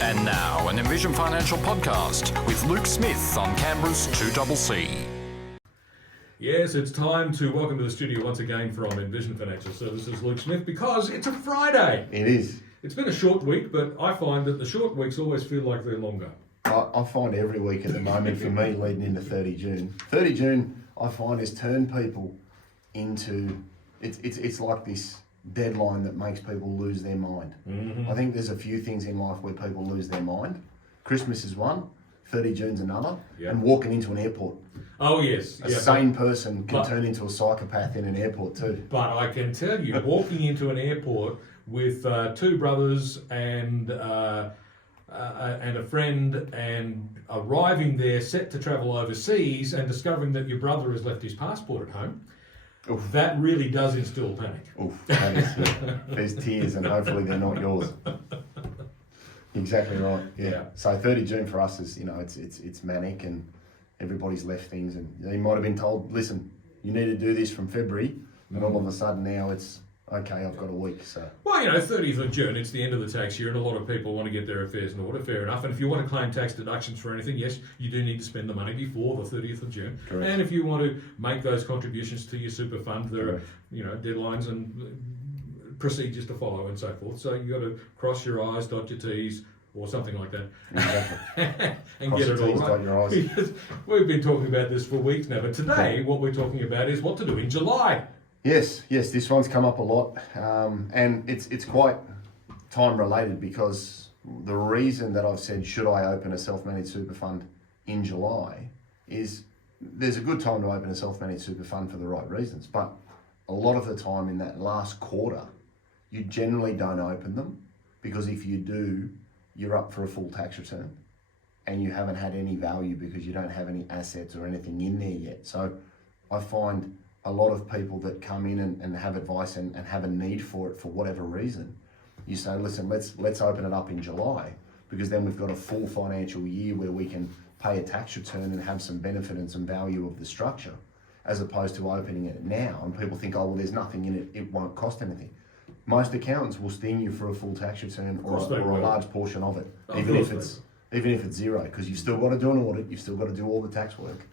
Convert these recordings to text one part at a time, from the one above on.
And now, an Envision Financial podcast with Luke Smith on Canberra's 2CC. Yes, it's time to welcome to the studio once again from Envision Financial Services, Luke Smith, because it's a Friday. It is. It's been a short week, but I find that the short weeks always feel like they're longer. I find every week at the moment for me leading into 30 June. 30 June, I find, has turned people into, it's like this deadline that makes people lose their mind. Mm-hmm. I think there's a few things in life where people lose their mind. Christmas is one, 30 June's another, Yep. and walking into an airport. Oh, yes. A sane person can turn into a psychopath in an airport too. But I can tell you, walking into an airport with two brothers and a friend and arriving there set to travel overseas and discovering that your brother has left his passport at home, Oof. that really does instill panic. Oof, that is, there's tears and hopefully they're not yours. Exactly right. Yeah. So 30 June for us is, it's manic and everybody's left things, and you might have been told, listen, you need to do this from February, and all of a sudden now it's okay, I've got a week. So well, 30th of June, it's the end of the tax year, and a lot of people want to get their affairs in order. Fair enough. And if you want to claim tax deductions for anything, yes, you do need to spend the money before the 30th of June. Correct. And if you want to make those contributions to your super fund, there are deadlines and procedures to follow and so forth. So you got to cross your I's, dot your T's, or something like that. exactly. And Cross get it your all T's, right. dot your I's. Because we've been talking about this for weeks now, but today what we're talking about is what to do in July. Yes, this one's come up a lot, and it's quite time related, because the reason that I've said should I open a self-managed super fund in July is there's a good time to open a self-managed super fund for the right reasons, but a lot of the time in that last quarter you generally don't open them, because if you do, you're up for a full tax return and you haven't had any value because you don't have any assets or anything in there yet. So I find a lot of people that come in and have advice and have a need for it for whatever reason, you say, listen, let's open it up in July, because then we've got a full financial year where we can pay a tax return and have some benefit and some value of the structure, as opposed to opening it now. And people think, oh, well, there's nothing in it, it won't cost anything. Most accountants will sting you for a full tax return or a large portion of it, even if it's zero, because you've still got to do an audit, you've still got to do all the tax work,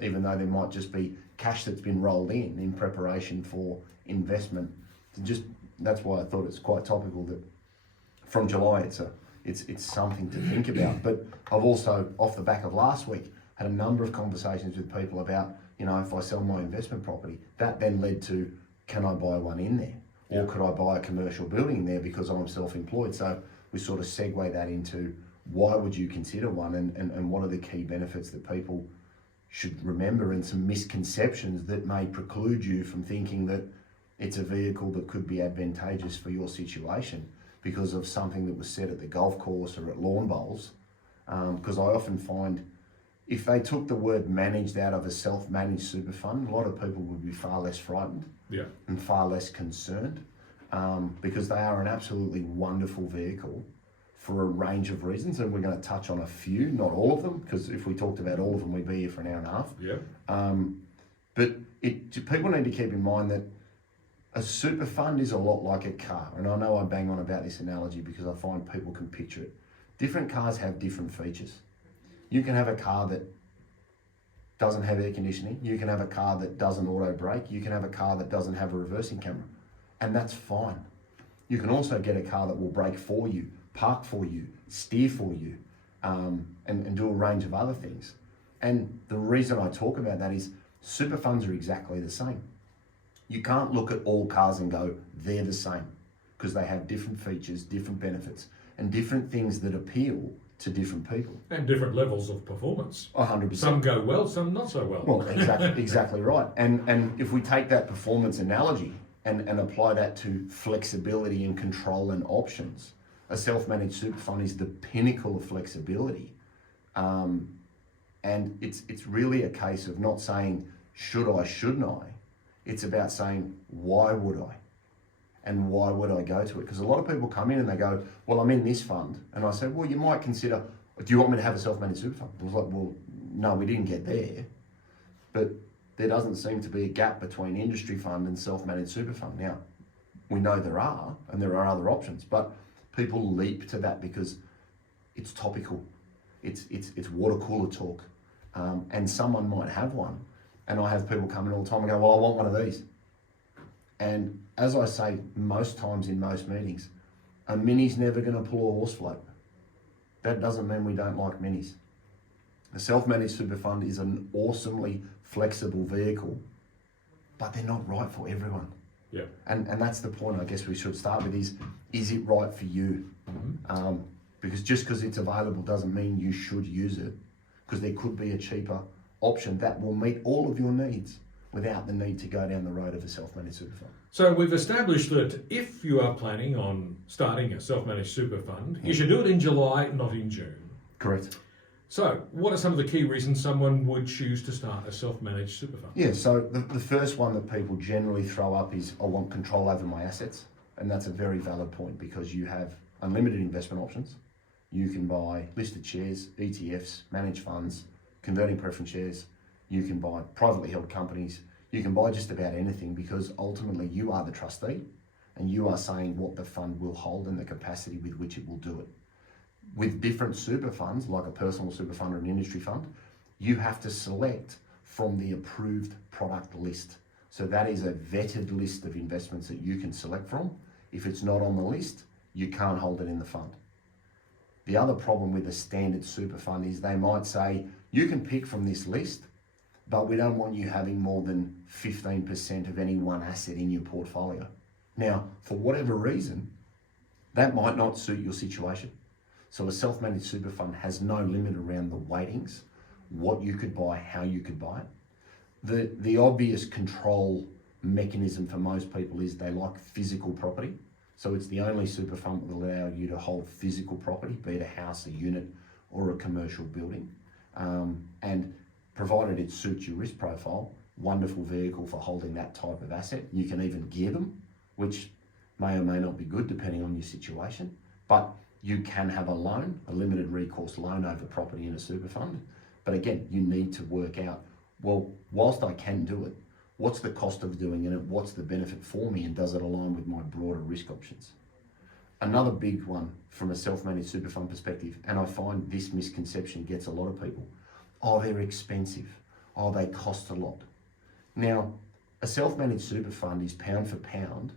even though there might just be cash that's been rolled in preparation for investment. That's why I thought it's quite topical that from July it's something to think about. But I've also, off the back of last week, had a number of conversations with people about, if I sell my investment property, that then led to, can I buy one in there? Or could I buy a commercial building in there because I'm self-employed? So we sort of segue that into why would you consider one, and what are the key benefits that people should remember, and some misconceptions that may preclude you from thinking that it's a vehicle that could be advantageous for your situation because of something that was said at the golf course or at lawn bowls. Because I often find if they took the word managed out of a self-managed super fund, a lot of people would be far less frightened and far less concerned, because they are an absolutely wonderful vehicle for a range of reasons, and we're going to touch on a few, not all of them, because if we talked about all of them, we'd be here for an hour and a half. But people need to keep in mind that a super fund is a lot like a car, and I know I bang on about this analogy because I find people can picture it. Different cars have different features. You can have a car that doesn't have air conditioning, you can have a car that doesn't auto brake, you can have a car that doesn't have a reversing camera, and that's fine. You can also get a car that will brake for you, park for you, steer for you, and do a range of other things. And the reason I talk about that is super funds are exactly the same. You can't look at all cars and go, they're the same, because they have different features, different benefits, and different things that appeal to different people. And different levels of performance. 100%. Some go well, some not so well. Well, exactly right. And if we take that performance analogy and apply that to flexibility and control and options, a self-managed super fund is the pinnacle of flexibility. And it's really a case of not saying, should I, shouldn't I? It's about saying, why would I? And why would I go to it? Because a lot of people come in and they go, well, I'm in this fund. And I say, well, you might consider, do you want me to have a self-managed super fund? I was like, well, no, we didn't get there. But there doesn't seem to be a gap between industry fund and self-managed super fund. Now, we know there are, and there are other options, but people leap to that because it's topical, it's water cooler talk, and someone might have one, and I have people come in all the time and go, well, I want one of these. And as I say most times in most meetings, a mini's never going to pull a horse float. That doesn't mean we don't like minis. A self-managed super fund is an awesomely flexible vehicle, but they're not right for everyone. Yeah. And that's the point I guess we should start with is it right for you? Because just because it's available doesn't mean you should use it, because there could be a cheaper option that will meet all of your needs without the need to go down the road of a self-managed super fund. So we've established that if you are planning on starting a self-managed super fund, you should do it in July, not in June. Correct. So what are some of the key reasons someone would choose to start a self-managed super fund? Yeah, so the first one that people generally throw up is, I want control over my assets. And that's a very valid point, because you have unlimited investment options. You can buy listed shares, ETFs, managed funds, converting preference shares. You can buy privately held companies. You can buy just about anything, because ultimately you are the trustee and you are saying what the fund will hold and the capacity with which it will do it. With different super funds, like a personal super fund or an industry fund, you have to select from the approved product list. So that is a vetted list of investments that you can select from. If it's not on the list, you can't hold it in the fund. The other problem with a standard super fund is they might say, you can pick from this list, but we don't want you having more than 15% of any one asset in your portfolio. Now, for whatever reason, that might not suit your situation. So a self-managed super fund has no limit around the weightings, what you could buy, how you could buy it. The obvious control mechanism for most people is they like physical property. So it's the only super fund that will allow you to hold physical property, be it a house, a unit, or a commercial building. And provided it suits your risk profile, wonderful vehicle for holding that type of asset. You can even gear them, which may or may not be good depending on your situation. But you can have a loan, a limited recourse loan over property in a super fund. But again, you need to work out, well, whilst I can do it, what's the cost of doing it? What's the benefit for me? And does it align with my broader risk options? Another big one from a self-managed super fund perspective, and I find this misconception gets a lot of people, oh, they're expensive. Oh, they cost a lot. Now, a self-managed super fund is pound for pound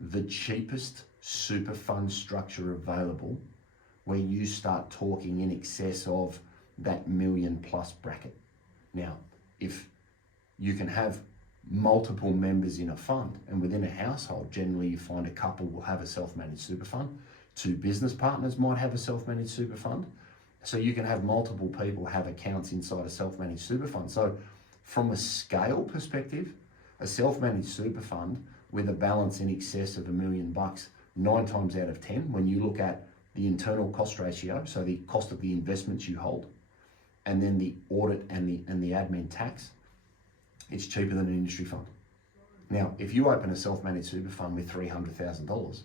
the cheapest super fund structure available, where you start talking in excess of that $1 million+ bracket. Now, if you can have multiple members in a fund, and within a household, generally you find a couple will have a self-managed super fund, 2 business partners might have a self-managed super fund, so you can have multiple people have accounts inside a self-managed super fund. So from a scale perspective, a self-managed super fund with a balance in excess of $1 million, 9 times out of 10, when you look at the internal cost ratio, so the cost of the investments you hold, and then the audit and the admin tax, it's cheaper than an industry fund. Now, if you open a self-managed super fund with $300,000,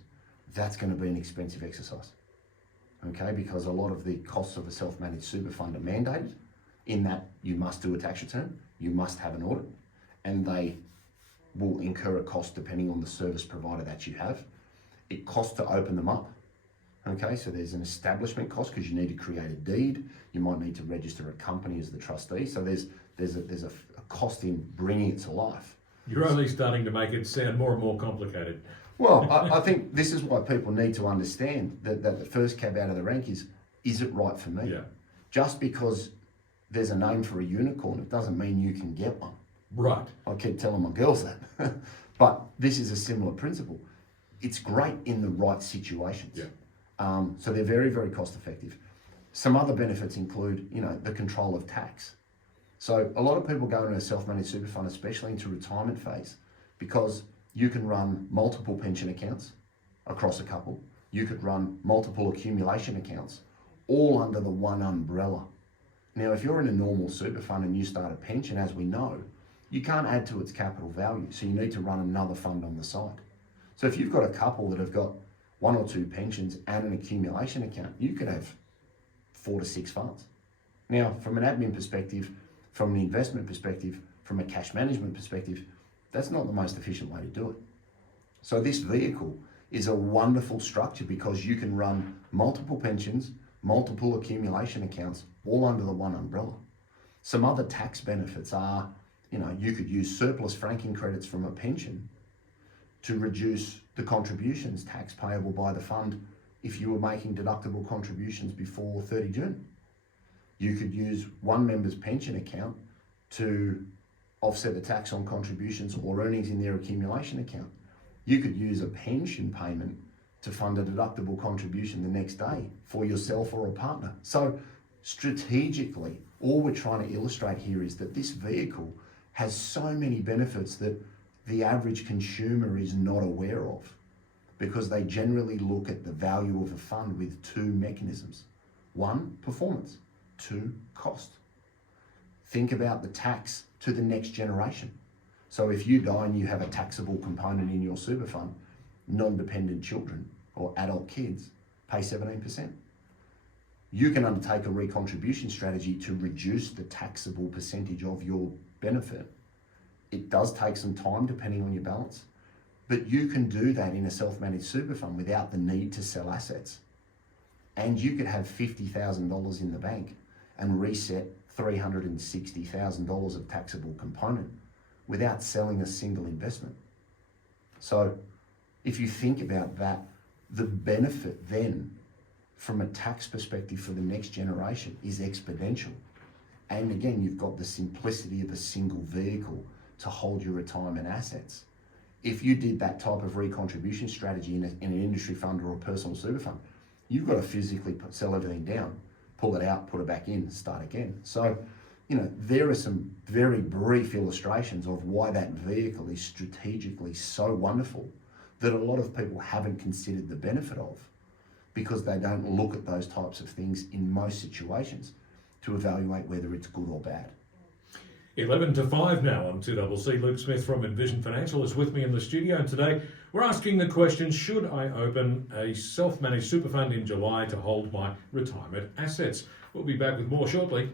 that's going to be an expensive exercise, okay? Because a lot of the costs of a self-managed super fund are mandated, in that you must do a tax return, you must have an audit, and they will incur a cost depending on the service provider that you have. It costs to open them up, okay? So there's an establishment cost because you need to create a deed. You might need to register a company as the trustee. So there's a cost in bringing it to life. You're only starting to make it sound more and more complicated. Well, I think this is why people need to understand that the first cab out of the rank is it right for me? Yeah. Just because there's a name for a unicorn, it doesn't mean you can get one. Right. I keep telling my girls that. But this is a similar principle. It's great in the right situations. Yeah. So they're very, very cost effective. Some other benefits include, the control of tax. So a lot of people go into a self-managed super fund, especially into retirement phase, because you can run multiple pension accounts across a couple. You could run multiple accumulation accounts, all under the one umbrella. Now, if you're in a normal super fund and you start a pension, as we know, you can't add to its capital value. So you need to run another fund on the side. So if you've got a couple that have got 1 or 2 pensions and an accumulation account, you could have 4 to 6 funds. Now, from an admin perspective, from an investment perspective, from a cash management perspective, that's not the most efficient way to do it. So this vehicle is a wonderful structure because you can run multiple pensions, multiple accumulation accounts, all under the one umbrella. Some other tax benefits are, you could use surplus franking credits from a pension to reduce the contributions tax payable by the fund if you were making deductible contributions before 30 June. You could use one member's pension account to offset the tax on contributions or earnings in their accumulation account. You could use a pension payment to fund a deductible contribution the next day for yourself or a partner. So strategically, all we're trying to illustrate here is that this vehicle has so many benefits that the average consumer is not aware of, because they generally look at the value of a fund with two mechanisms. One, performance. Two, cost. Think about the tax to the next generation. So if you die and you have a taxable component in your super fund, non-dependent children or adult kids pay 17%. You can undertake a recontribution strategy to reduce the taxable percentage of your benefit. It does take some time depending on your balance, but you can do that in a self-managed super fund without the need to sell assets. And you could have $50,000 in the bank and reset $360,000 of taxable component without selling a single investment. So if you think about that, the benefit then from a tax perspective for the next generation is exponential. And again, you've got the simplicity of a single vehicle to hold your retirement assets. If you did that type of recontribution strategy in an industry fund or a personal super fund, you've got to physically sell everything down, pull it out, put it back in, start again. So, there are some very brief illustrations of why that vehicle is strategically so wonderful that a lot of people haven't considered the benefit of, because they don't look at those types of things in most situations to evaluate whether it's good or bad. 11 to 5 now on 2CC. Luke Smith from Envision Financial is with me in the studio, and today we're asking the question, should I open a self-managed super fund in July to hold my retirement assets? We'll be back with more shortly.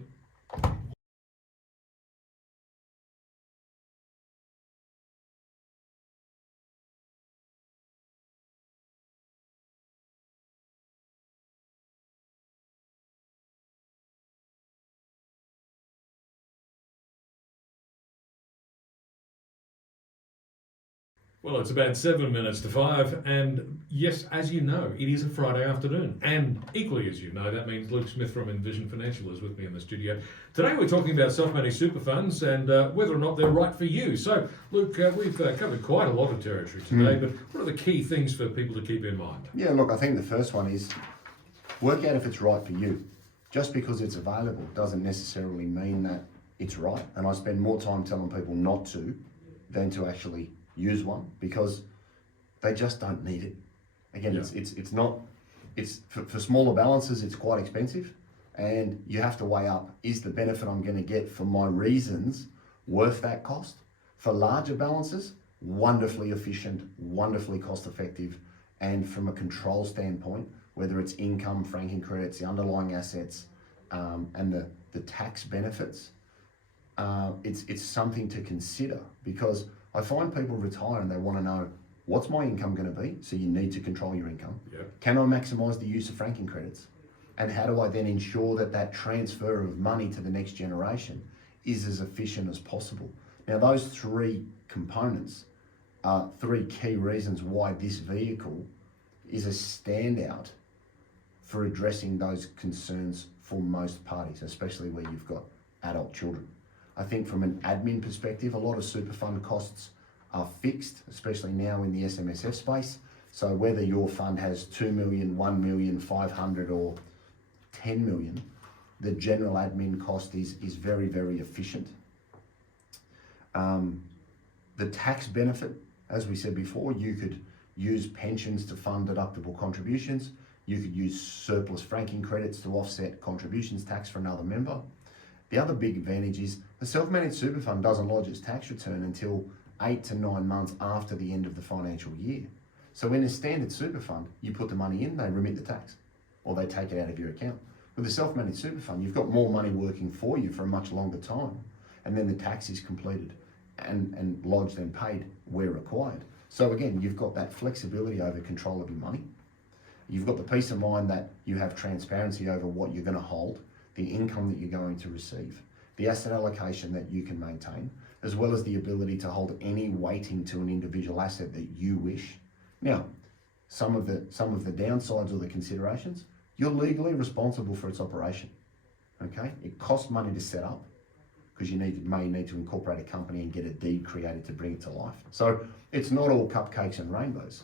Well, it's about 7 minutes to 5, and yes, as you know, it is a Friday afternoon. And equally as you know, that means Luke Smith from Envision Financial is with me in the studio. Today we're talking about self-managed super funds and whether or not they're right for you. So, Luke, we've covered quite a lot of territory today, but what are the key things for people to keep in mind? Yeah, look, I think the first one is work out if it's right for you. Just because it's available doesn't necessarily mean that it's right. And I spend more time telling people not to than to actually use one, because they just don't need it. Again, it's for smaller balances, it's quite expensive, and you have to weigh up, is the benefit I'm going to get for my reasons worth that cost? For larger balances, wonderfully efficient, wonderfully cost effective, and from a control standpoint, whether it's income, franking credits, the underlying assets, and the tax benefits, it's something to consider, because I find people retire and they want to know, what's my income going to be? So you need to control your income. Yep. Can I maximize the use of franking credits? And how do I then ensure that that transfer of money to the next generation is as efficient as possible? Now, those three components are three key reasons why this vehicle is a standout for addressing those concerns for most parties, especially where you've got adult children. I think from an admin perspective, a lot of super fund costs are fixed, especially now in the SMSF space. So whether your fund has 2 million, 1 million, 500 or 10 million, the general admin cost is very, very efficient. The tax benefit, as we said before, you could use pensions to fund deductible contributions. You could use surplus franking credits to offset contributions tax for another member. The other big advantage is the self-managed super fund doesn't lodge its tax return until 8 to 9 months after the end of the financial year. So in a standard super fund, you put the money in, they remit the tax, or they take it out of your account. With a self-managed super fund, you've got more money working for you for a much longer time, and then the tax is completed and lodged and paid where required. So again, you've got that flexibility over control of your money. You've got the peace of mind that you have transparency over what you're going to hold, the income that you're going to receive, the asset allocation that you can maintain, as well as the ability to hold any weighting to an individual asset that you wish. Now, some of the downsides or the considerations, you're legally responsible for its operation. Okay, it costs money to set up because you may need to incorporate a company and get a deed created to bring it to life. So it's not all cupcakes and rainbows,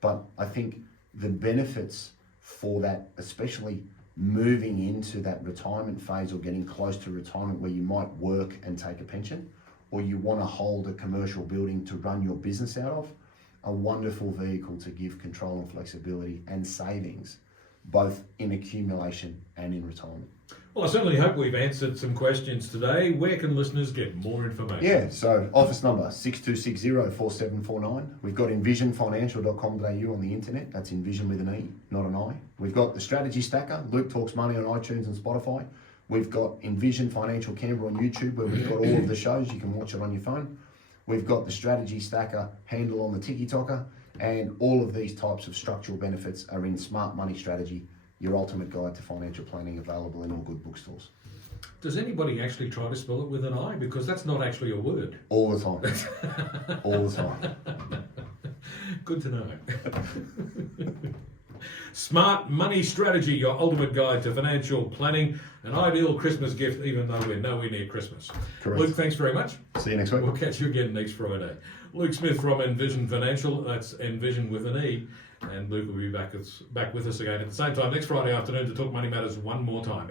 but I think the benefits for that, especially moving into that retirement phase or getting close to retirement where you might work and take a pension, or you want to hold a commercial building to run your business out of, a wonderful vehicle to give control and flexibility and savings, both in accumulation and in retirement. Well, I certainly hope we've answered some questions today. Where can listeners get more information? Yeah, so office number 6260-4749. We've got envisionfinancial.com.au on the internet. That's envision with an E, not an I. We've got the Strategy Stacker. Luke Talks Money on iTunes and Spotify. We've got Envision Financial Canberra on YouTube, where we've got all of the shows. You can watch it on your phone. We've got the Strategy Stacker handle on the TikToker, and all of these types of structural benefits are in Smart Money Strategy, your ultimate guide to financial planning, available in all good bookstores. Does anybody actually try to spell it with an I? Because that's not actually a word. All the time. All the time. Good to know. Smart Money Strategy, your ultimate guide to financial planning, an ideal Christmas gift, even though we're nowhere near Christmas. Correct. Luke, thanks very much. See you next week. We'll catch you again next Friday. Luke Smith from Envision Financial, that's Envision with an E, and Luke will be back with us again at the same time next Friday afternoon to talk money matters one more time.